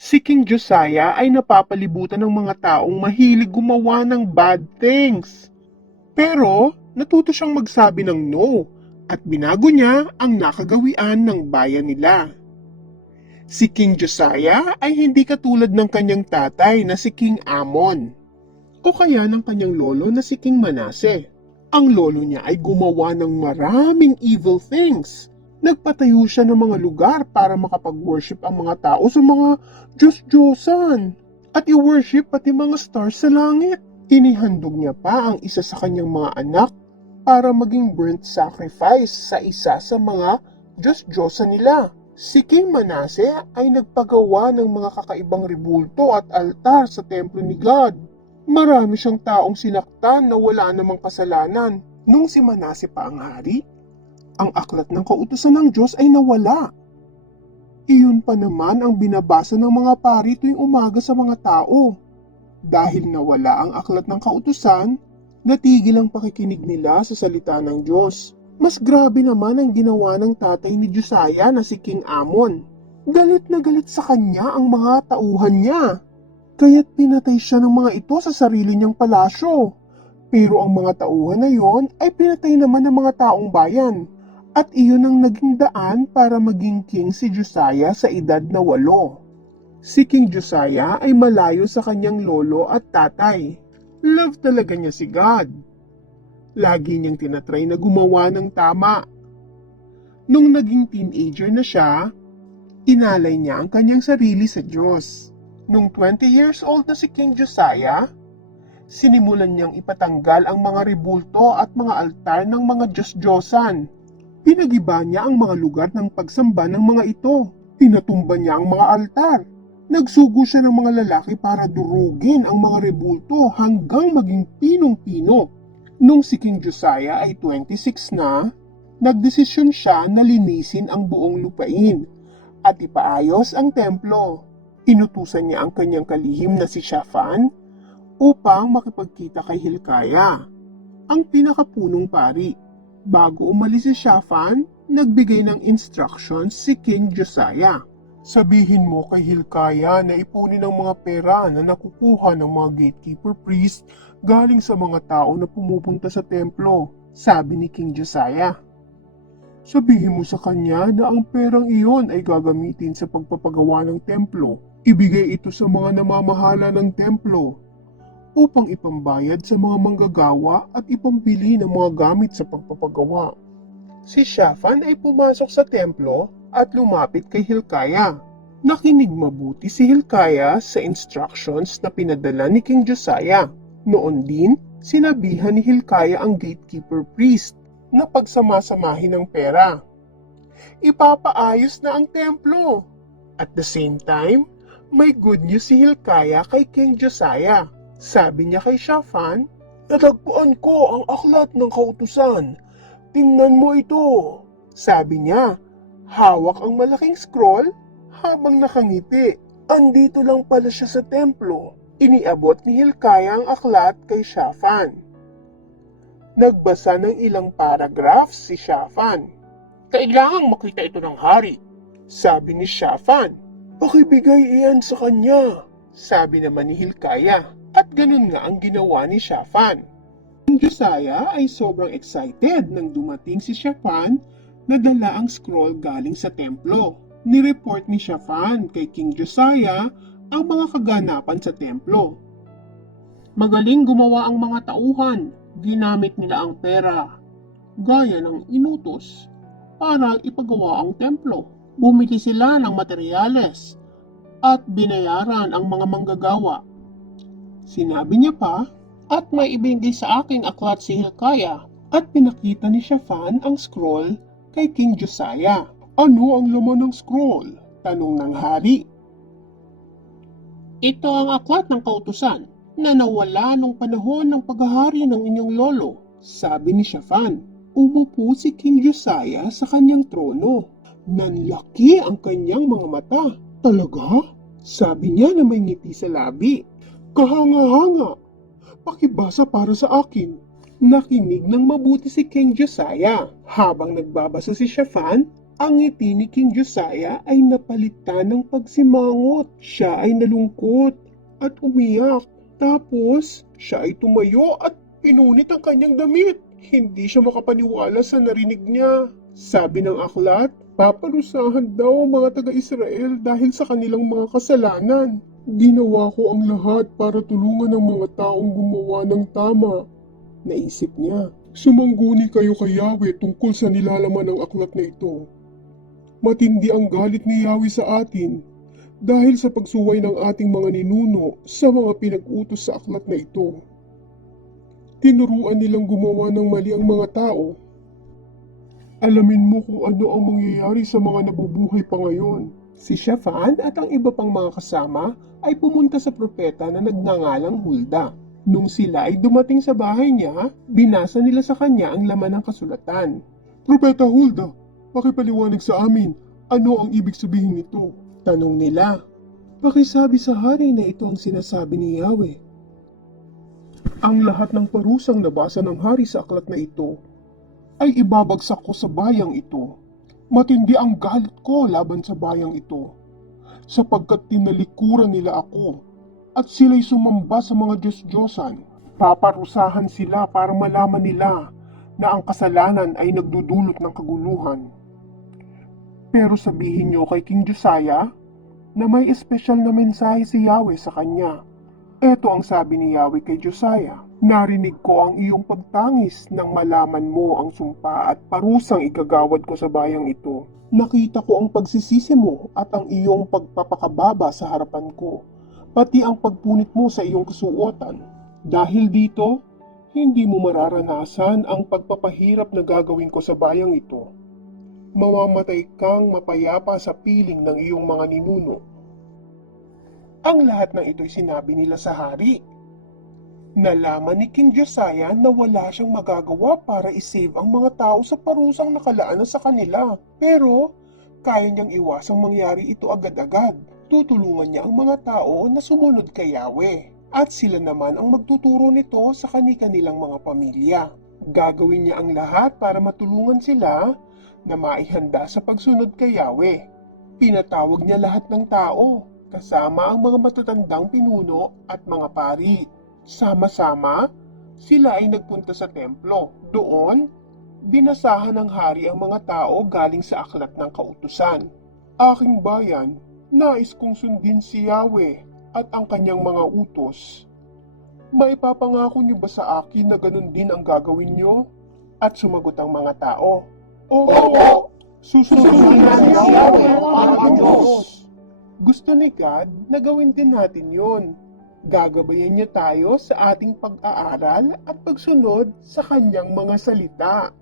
Si King Josiah ay napapalibutan ng mga taong mahilig gumawa ng bad things. Pero natuto siyang magsabi ng no at binago niya ang nakagawian ng bayan nila. Si King Josiah ay hindi katulad ng kanyang tatay na si King Amon o kaya ng kanyang lolo na si King Manasseh. Ang lolo niya ay gumawa ng maraming evil things. Nagpatayo siya ng mga lugar para makapag-worship ang mga tao sa mga Diyos-Diyosan at i-worship pati mga stars sa langit. Inihandog niya pa ang isa sa kanyang mga anak para maging burnt sacrifice sa isa sa mga Diyos-Diyosan nila. Si King Manasseh ay nagpagawa ng mga kakaibang ribulto at altar sa templo ni God. Marami siyang taong sinaktan na wala namang kasalanan. Nung si Manasseh pa ang hari, ang aklat ng kautusan ng Diyos ay nawala. Iyon pa naman ang binabasa ng mga pari tuwing umaga sa mga tao. Dahil nawala ang aklat ng kautusan, natigil ang pakikinig nila sa salita ng Diyos. Mas grabe naman ang ginawa ng tatay ni Josiah na si King Amon. Galit na galit sa kanya ang mga tauhan niya. Kaya't pinatay siya ng mga ito sa sarili niyang palasyo. Pero ang mga tauhan na yon ay pinatay naman ng mga taong bayan. At iyon ang naging daan para maging king si Josiah sa edad na 8. Si King Josiah ay malayo sa kanyang lolo at tatay. Love talaga niya si God. Lagi niyang tinatry na gumawa ng tama. Nung naging teenager na siya, inalay niya ang kanyang sarili sa Diyos. Nung 20 years old na si King Josiah, sinimulan niyang ipatanggal ang mga ribulto at mga altar ng mga Diyos-Diyosan. Pinagiba niya ang mga lugar ng pagsamba ng mga ito. Pinatumba niya ang mga altar. Nagsugo siya ng mga lalaki para durugin ang mga ribulto hanggang maging pinong-pino. Nung si King Josiah ay 26 na, nagdesisyon siya na linisin ang buong lupain at ipaayos ang templo. Inutusan niya ang kanyang kalihim na si Shaphan upang makipagkita kay Hilkiah, ang pinakapunong pari. Bago umalis si Shaphan, nagbigay ng instructions si King Josiah. Sabihin mo kay Hilkiah na ipunin ang mga pera na nakukuha ng mga gatekeeper priest galing sa mga tao na pumupunta sa templo, sabi ni King Josiah. Sabihin mo sa kanya na ang perang iyon ay gagamitin sa pagpapagawa ng templo. Ibigay ito sa mga namamahala ng templo upang ipambayad sa mga manggagawa at ipambili ng mga gamit sa pagpapagawa. Si Shaphan ay pumasok sa templo at lumapit kay Hilkiah. Nakinig mabuti si Hilkiah sa instructions na pinadala ni King Josiah. Noon din, sinabihan ni Hilkiah ang gatekeeper priest na pagsamasamahin ng pera. Ipapaayos na ang templo. At the same time, may good news si Hilkiah kay King Josiah. Sabi niya kay Shaphan, "Natagpuan ko ang aklat ng kautusan. Tingnan mo ito." Sabi niya, hawak ang malaking scroll habang nakangiti. Andito lang pala siya sa templo. Iniabot ni Hilkiah ang aklat kay Shaphan. Nagbasa ng ilang paragraphs si Shaphan. "Kailangang makita ito ng hari," sabi ni Shaphan. "Pakibigay iyan sa kanya," sabi naman ni Hilkiah. At ganun nga ang ginawa ni Shaphan. Ang Josiah ay sobrang excited nang dumating si Shaphan na dala ang scroll galing sa templo. Nireport ni Shaphan kay King Josiah ang mga kaganapan sa templo. Magaling gumawa ang mga tauhan. Ginamit nila ang pera, gaya ng inutos, para ipagawa ang templo. Bumili sila ng materyales at binayaran ang mga manggagawa. Sinabi niya pa, at may ibinigay sa aking aklat si Hilkiah, at pinakita ni Shaphan ang scroll kay King Josiah. "Ano ang laman ng scroll?" tanong ng hari. "Ito ang aklat ng kautusan na nawala nung panahon ng paghahari ng inyong lolo," sabi ni Shaphan. Umupo si King Josiah sa kanyang trono. Nanlaki ang kanyang mga mata. "Talaga?" sabi niya na may ngiti sa labi. "Kahanga-hanga. Pakibasa para sa akin." Nakinig ng mabuti si King Josiah. Habang nagbabasa si Shaphan, Ang ngiti ni King Josiah ay napalitan ng pagsimangot. Siya ay nalungkot at umiyak. Tapos, siya ay tumayo at pinunit ang kanyang damit. Hindi siya makapaniwala sa narinig niya. Sabi ng aklat, paparusahan daw ang mga taga-Israel dahil sa kanilang mga kasalanan. Ginawa ko ang lahat para tulungan ang mga taong gumawa ng tama. Naisip niya, sumangguni kayo kay Yahweh tungkol sa nilalaman ng aklat na ito. Matindi ang galit ni Yahweh sa atin dahil sa pagsuway ng ating mga ninuno sa mga pinag-utos sa aklat na ito. Tinuruan nilang gumawa ng mali ang mga tao. Alamin mo kung ano ang mangyayari sa mga nabubuhay pa ngayon. Si Shaphan at ang iba pang mga kasama ay pumunta sa propeta na nagngangalang Hulda. Nung sila ay dumating sa bahay niya, binasa nila sa kanya ang laman ng kasulatan. Propeta Hulda, pakipaliwanag sa amin, ano ang ibig sabihin nito? Tanong nila. Pakisabi sa hari na ito ang sinasabi ni Yahweh. Ang lahat ng parusang nabasa ng hari sa aklat na ito ay ibabagsak ko sa bayang ito. Matindi ang galit ko laban sa bayang ito, sapagkat tinalikuran nila ako at sila'y sumamba sa mga Diyos-Diyosan. Paparusahan sila para malaman nila na ang kasalanan ay nagdudulot ng kaguluhan. Pero sabihin niyo kay King Josiah na may espesyal na mensahe si Yahweh sa kanya. Ito ang sabi ni Yahweh kay Josiah, narinig ko ang iyong pagtangis nang malaman mo ang sumpa at parusang igagawad ko sa bayang ito. Nakita ko ang pagsisisi mo at ang iyong pagpapakababa sa harapan ko, pati ang pagpunit mo sa iyong kasuotan. Dahil dito, hindi mo mararanasan ang pagpapahirap na gagawin ko sa bayang ito. Mamamatay kang mapayapa sa piling ng iyong mga ninuno. Ang lahat ng ito'y sinabi nila sa hari. Nalaman ni King Josiah na wala siyang magagawa para isave ang mga tao sa parusang nakalaan sa kanila. Pero, kaya niyang iwasang mangyari ito agad-agad. Tutulungan niya ang mga tao na sumunod kay Yahweh. At sila naman ang magtuturo nito sa kani-kanilang mga pamilya. Gagawin niya ang lahat para matulungan sila na maihanda sa pagsunod kay Yahweh. Pinatawag niya lahat ng tao, kasama ang mga matatandang pinuno at mga pari. Sama-sama, sila ay nagpunta sa templo. Doon, binasahan ng hari ang mga tao galing sa aklat ng kautusan. Aking bayan, nais kong sundin si Yahweh at ang kanyang mga utos. Maipapangako niyo ba sa akin na ganun din ang gagawin niyo? At sumagot ang mga tao, Oo! Susundin natin si Yahweh ang ating Diyos. Gusto ni God na gawin din natin yon. Gagabayan niya tayo sa ating pag-aaral at pagsunod sa kanyang mga salita.